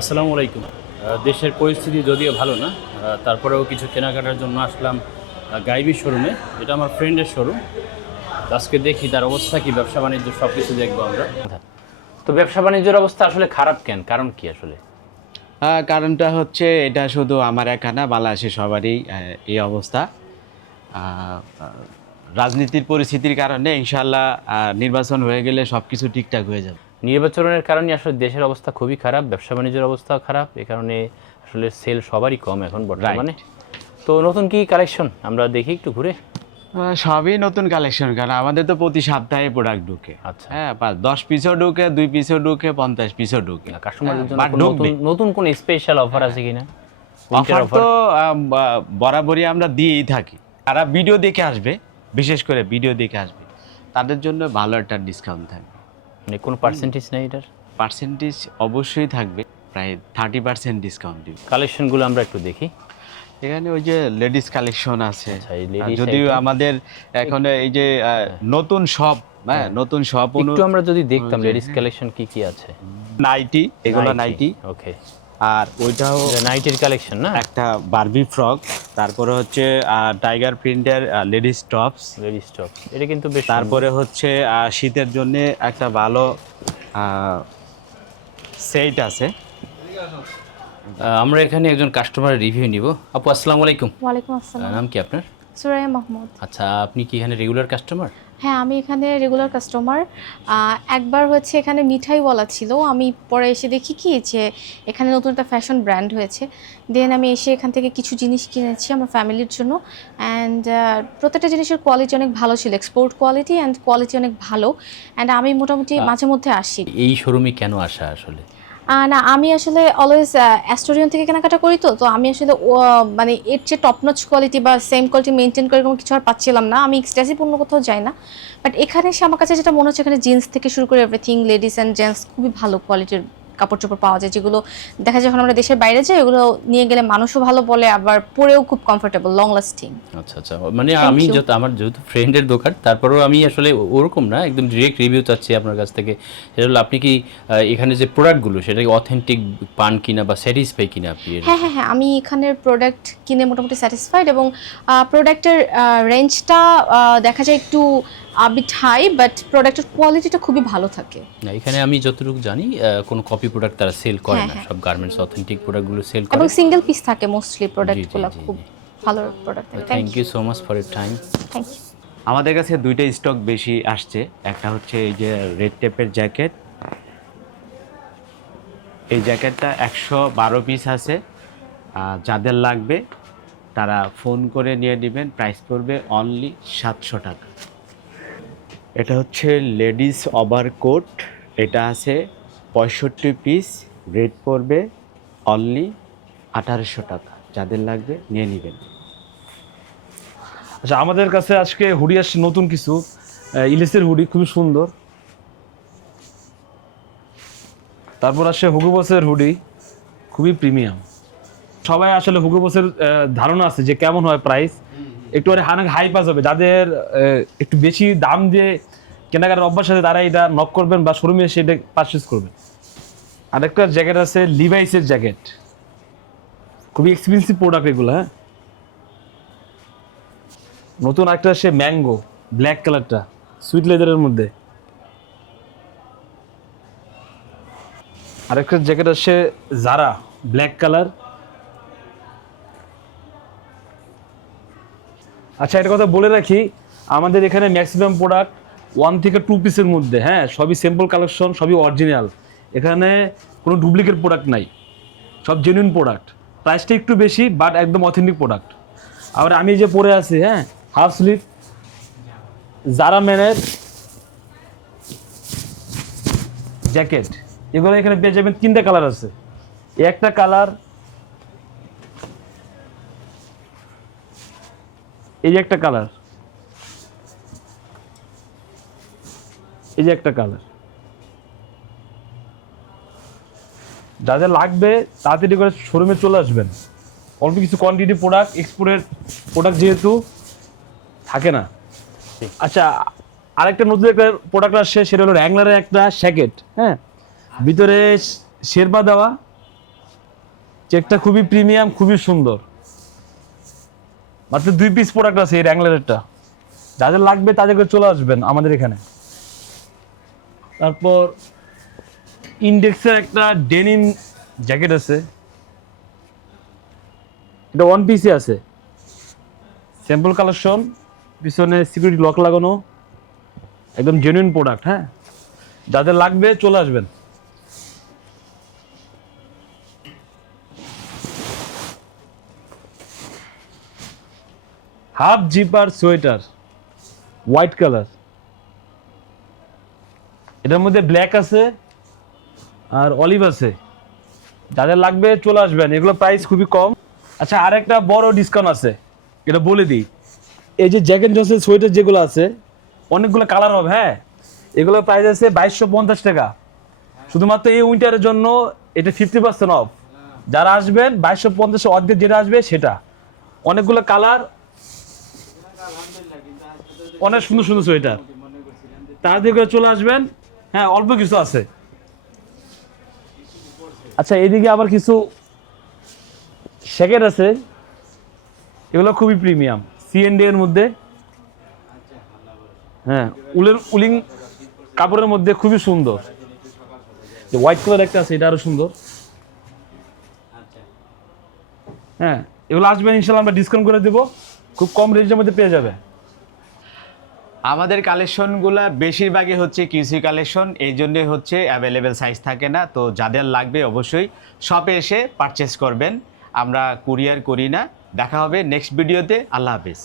আসসালামু আলাইকুম। দেশের পরিস্থিতি যদিও ভালো না তারপরেও কিছু কেনাকাটার জন্য আসলাম গাইবি শোরুমে এটা আমার ফ্রেন্ডের শোরুম। আজকে দেখি তার অবস্থা কি ব্যবসা বাণিজ্য সব কিছু দেখব আমরা। তো ব্যবসা বাণিজ্যের অবস্থা আসলে খারাপ কেন? কারণ কি আসলে? কারণটা হচ্ছে এটা শুধু আমার একা না বাংলাদেশে সবারই এই অবস্থা। রাজনীতির পরিস্থিতির কারণে ইনশাল্লাহ নির্বাচন হয়ে গেলে সব কিছু ঠিকঠাক হয়ে যাবে। নির্বাচনের কারণে আসলে দেশের অবস্থা খুবই খারাপ ব্যবসা বাণিজ্যের অবস্থা খারাপ এ কারণে আসলে সেল সবারই কম এখন বর্তমানে। তো নতুন কি কালেকশন আমরা দেখি একটু ঘুরে। সবই নতুন কালেকশন কারণ আমাদের তো প্রতি সপ্তাহে প্রোডাক্ট ঢুকে। আচ্ছা। হ্যাঁ দশ পিসও ঢুকে দুই পিসও ঢুকে পঞ্চাশ পিসও ঢুকে। কাস্টমারদের জন্য হ্যাঁ, নতুন কোন স্পেশাল অফার আছে কিনা? অফার তো বরাবরই আমরা দিয়েই থাকি। তারা ভিডিও দেখে আসবে বিশেষ করে ভিডিও দেখে আসবে। তাদের জন্য ভালো একটা ডিসকাউন্ট থাকবে। মানে কোনো পার্সেন্টেজ নেই এটার? পার্সেন্টেজ অবশ্যই থাকবে প্রায় থার্টি পার্সেন্ট ডিসকাউন্ট দিবে। কালেকশনগুলো আমরা একটু দেখি। এখানে ওই যে লেডিস কালেকশন আছে। আচ্ছা, যদিও আমাদের এখন এই যে নতুন শপ হ্যাঁ নতুন শপ একটু আমরা যদি দেখতাম লেডিস কালেকশন কি কি আছে। নাইটি এগুলো নাইটি ওকে আর ওইটাও নাইটির কালেকশন না? একটা বারবি ফ্রক তারপরে হচ্ছে টাইগার প্রিন্টের লেডিস টপস লেডিস টপ এটা কিন্তু বেশ তারপরে হচ্ছে আহ, শীতের জন্য একটা ভালো সেট আছে। আমরা এখানে একজন কাস্টমারের রিভিউ নিব। আপু আসসালামু আলাইকুম। ওয়ালাইকুম আসসালাম। নাম কি আপনার? সুরাইয়া মাহমুদ। আচ্ছা আপনি কি এখানে রেগুলার কাস্টমার হ্যাঁ আমি এখানে রেগুলার কাস্টমার একবার হচ্ছে এখানে মিঠাইওয়ালা ছিল। আমি পরে এসে দেখি কি যে এখানে নতুন একটা ফ্যাশন ব্র্যান্ড হয়েছে। দেন আমি এসে এখান থেকে কিছু জিনিস কিনেছি আমার ফ্যামিলির জন্য। অ্যান্ড প্রত্যেকটা জিনিসের কোয়ালিটি অনেক ভালো ছিল। এক্সপোর্ট কোয়ালিটি অ্যান্ড কোয়ালিটি অনেক ভালো। অ্যান্ড আমি মোটামুটি মাঝে মধ্যে আসি। এই শোরুমে কেন আসা আসলে? না, আমি আসলে অলওয়েজ অ্যাস্টোরিয়ন থেকে কেনাকাটা করি তো তো আমি আসলে মানে এর চেয়ে টপ নচ কোয়ালিটি বা সেম কোয়ালিটি মেনটেন করে কোনো কিছু আর পাচ্ছিলাম না। আমি এক্সট্রাসিভ অন্য কোথাও যাই না। বাট এখানে এসে আমার কাছে যেটা মনে হচ্ছে, এখানে জিন্স থেকে শুরু করে এভরিথিং লেডিস অ্যান্ড জেন্টস খুবই ভালো কোয়ালিটির কাপড় চোপড় পাওয়া যায় যেগুলো দেখা যায় যখন আমরা দেশের বাইরে যাই এগুলো নিয়ে গেলে মানুষও ভালো বলে আবার পরেও খুব কমফোর্টেবল লং লাস্টিং আচ্ছা আচ্ছা মানে আমি. যত আমার যেহেতু ফ্রেন্ডের দোকান তারপরেও আমি আসলে ওরকম না একদম ডিরেক্ট রিভিউ চাচ্ছি আপনার কাছ থেকে। সেটা হলো আপনি কি এখানে যে প্রোডাক্টগুলো সেটা কি অথেন্টিক পান কিনা বা স্যাটিসফাই কিনা আপনি? হ্যাঁ হ্যাঁ হ্যাঁ আমি এখানের প্রোডাক্ট কিনে মোটামুটি স্যাটিসফাইড এবং প্রোডাক্টের রেঞ্জটা দেখা যায় একটু বিট হাই বাট প্রোডাক্টের কোয়ালিটিটা খুবই ভালো থাকে। না এখানে আমি যতটুকু জানি কোনো কপি প্রোডাক্ট তারা সেল করে হ্যাঁ, না। হ্যাঁ। সব গার্মেন্টস অথেন্টিক প্রোডাক্টগুলো সেল এবং সিঙ্গেল পিস থাকে মোস্টলি প্রোডাক্টগুলো খুব ভালো প্রোডাক্ট থাকে thank you so much for your time thank you আমাদের কাছে দুইটা স্টক বেশি আসছে। একটা হচ্ছে এই যে রেড টেপের জ্যাকেট এই জ্যাকেটটা একশো বারো পিস আছে। যাদের লাগবে তারা ফোন করে নিয়ে নেবেন। প্রাইস পড়বে অনলি সাতশো টাকা। এটা হচ্ছে লেডিস ওভার কোট। এটা আছে পঁয়ষট্টি পিস, রেট পড়বে অনলি আঠারোশো টাকা। যাদের লাগবে নিয়ে নেবেন। আচ্ছা আমাদের কাছে আজকে হুডি আসছে নতুন কিছু। ইলিশের হুডি, খুবই সুন্দর। তারপর আসছে হুগুবসের হুডি, খুবই প্রিমিয়াম। সবাই আসলে হুগুবসের ধারণা আছে যে কেমন হয় প্রাইস একটু অনেক অনেক হাই পাস হবে। যাদের একটু বেশি দাম দিয়ে কেনাকাটার অভ্যাস আছে, তারা এটা নক করবেন বা শোরুমে এসে এটা পারচেস করবেন। আরেকটা জ্যাকেট আছে লিভাইসের জ্যাকেট খুবই এক্সপেন্সিভ প্রোডাক্ট এগুলো হ্যাঁ? নতুন একটা সে ম্যাঙ্গো ব্ল্যাক কালারটা সুইট লেদারের মধ্যে। আরেকটা জ্যাকেট আছে জারা ব্ল্যাক কালার আচ্ছা একটা কথা বলে রাখি, আমাদের এখানে ম্যাক্সিমাম প্রোডাক্ট ওয়ান থেকে টু পিসের মধ্যে হ্যাঁ সবই সিম্পল কালেকশন সবই অরিজিনাল এখানে কোনো ডুপ্লিকেট প্রোডাক্ট নাই, সব জেনুইন প্রোডাক্ট প্রাইসটা একটু বেশি বাট একদম অথেন্টিক প্রোডাক্ট আবার আমি যে পরে আছি হ্যাঁ হাফ স্লিভ জারা ম্যানের জ্যাকেট এগুলো এখানে পেয়ে যাবেন তিনটা কালার আছে। একটা কালার এই যে একটা কালার এই যে একটা কালার যাদের লাগবে, তাড়াতাড়ি করে শোরুমে চলে আসবেন। অল্প কিছু কোয়ান্টিটি প্রোডাক্ট এক্সপোর্টের প্রোডাক্ট যেহেতু থাকে না। আচ্ছা আরেকটা নতুন একটা প্রোডাক্ট আসছে, সেটা হলো র্যাংলারের একটা শ্যাকেট হ্যাঁ? ভিতরে শেরপা দেওয়া। চেকটা খুবই প্রিমিয়াম খুবই সুন্দর। মাত্র দুই পিস প্রোডাক্ট আছে এই র্যাংলারেরটা যাদের লাগবে তাদেরকে চলে আসবেন আমাদের এখানে। তারপর ইন্ডেক্সের একটা ডেনিম জ্যাকেট আছে। এটা ওয়ান পিসে আছে। স্যাম্পল কালেকশন পিছনে সিকিউরিটি লক লাগানো। একদম জেনুইন প্রোডাক্ট হ্যাঁ? যাদের লাগবে চলে আসবেন। Half zipper sweater, white colour. এটার মধ্যে ব্ল্যাক আছে আর অলিভ আছে। যাদের লাগবে চলে আসবেন, এগুলো প্রাইস খুবই কম। আচ্ছা আরেকটা বড় ডিসকাউন্ট আছে, এটা বলে দিই। এই যে জ্যাকেট জন্সের সোয়েটার যেগুলো আছে, অনেকগুলো কালার হবে হ্যাঁ? এগুলোর প্রাইস আছে বাইশশো পঞ্চাশ টাকা। শুধুমাত্র এই উইন্টারের জন্য এটা ফিফটি পার্সেন্ট অফ যারা আসবেন, বাইশশো পঞ্চাশ অর্ধেক যেটা আসবে, সেটা। অনেকগুলো কালার অনেক সুন্দর সুন্দর সোয়েটার। তাড়াতাড়ি করে চলে আসবেন। হ্যাঁ অল্প কিছু আছে। আচ্ছা এদিকে আবার কিছু শ্যাকেট আছে। এগুলো খুবই প্রিমিয়াম সিএনডি এর মধ্যে। হ্যাঁ উলের উলিং কাপড়ের মধ্যে খুবই সুন্দর। হোয়াইট কালার একটা আছে, এটা আরও সুন্দর। হ্যাঁ এগুলো আসবেন, ইনশাল্লাহ আমরা ডিসকাউন্ট করে দেবো। খুব কম রেঞ্জের মধ্যে পেয়ে যাবে। আমাদের কালেকশনগুলো বেশিরভাগই হচ্ছে কিউসি কালেকশন এই জন্যে হচ্ছে অ্যাভেলেবেল সাইজ থাকে না, তো যাদের লাগবে অবশ্যই শপে এসে পারচেস করবেন। আমরা কুরিয়ার করি না। দেখা হবে নেক্সট ভিডিওতে আল্লাহ হাফিজ।